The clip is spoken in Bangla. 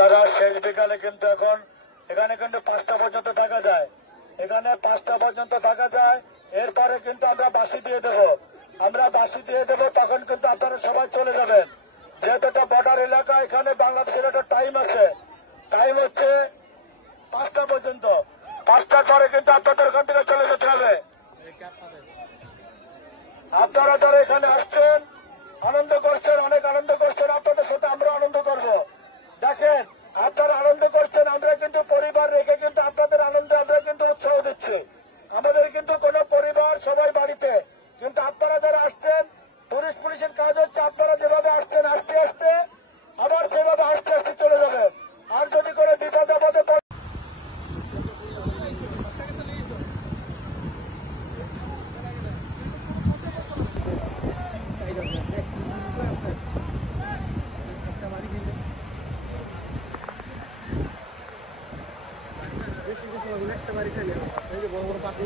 আপনারা শেষ বিকালে কিন্তু এখন এখানে কিন্তু 5টা পর্যন্ত থাকা যায়, এখানে 5টা পর্যন্ত থাকা যায়। এরপরে কিন্তু আমরা বাঁশি দিয়ে দেব, তখন কিন্তু আপনারা সবাই চলে যাবেন। যেহেতু একটা বর্ডার এলাকা, এখানে বাংলাদেশের একটা টাইম আছে, টাইম হচ্ছে 5টা পর্যন্ত। 5টার পরে কিন্তু আপনাদের ওখান থেকে চলে যেতে হবে। আপনারা যারা এখানে আসছেন, আনন্দ করছেন, অনেক আনন্দ করছেন, আপনাদের সাথে আমরা আনন্দ করব। দেখেন, আপনারা আনন্দ করছেন, আমরা কিন্তু পরিবার রেখে কিন্তু আপনাদের আনন্দে আমরা কিন্তু উৎসাহ দিচ্ছি। আমাদের কিন্তু কোনো পরিবার সবাই বাড়িতে, কিন্তু আপনারা যারা আসছেন, টুরিস্ট পুলিশের কাজ হচ্ছে আপনারা যেভাবে আসছেন আস্তে আস্তে, আবার সেভাবে আস্তে আস্তে চলে যাবেন। আর যদি কোনো বিপদ আপদে একটা বাড়ি খালি বড় বড় পাখি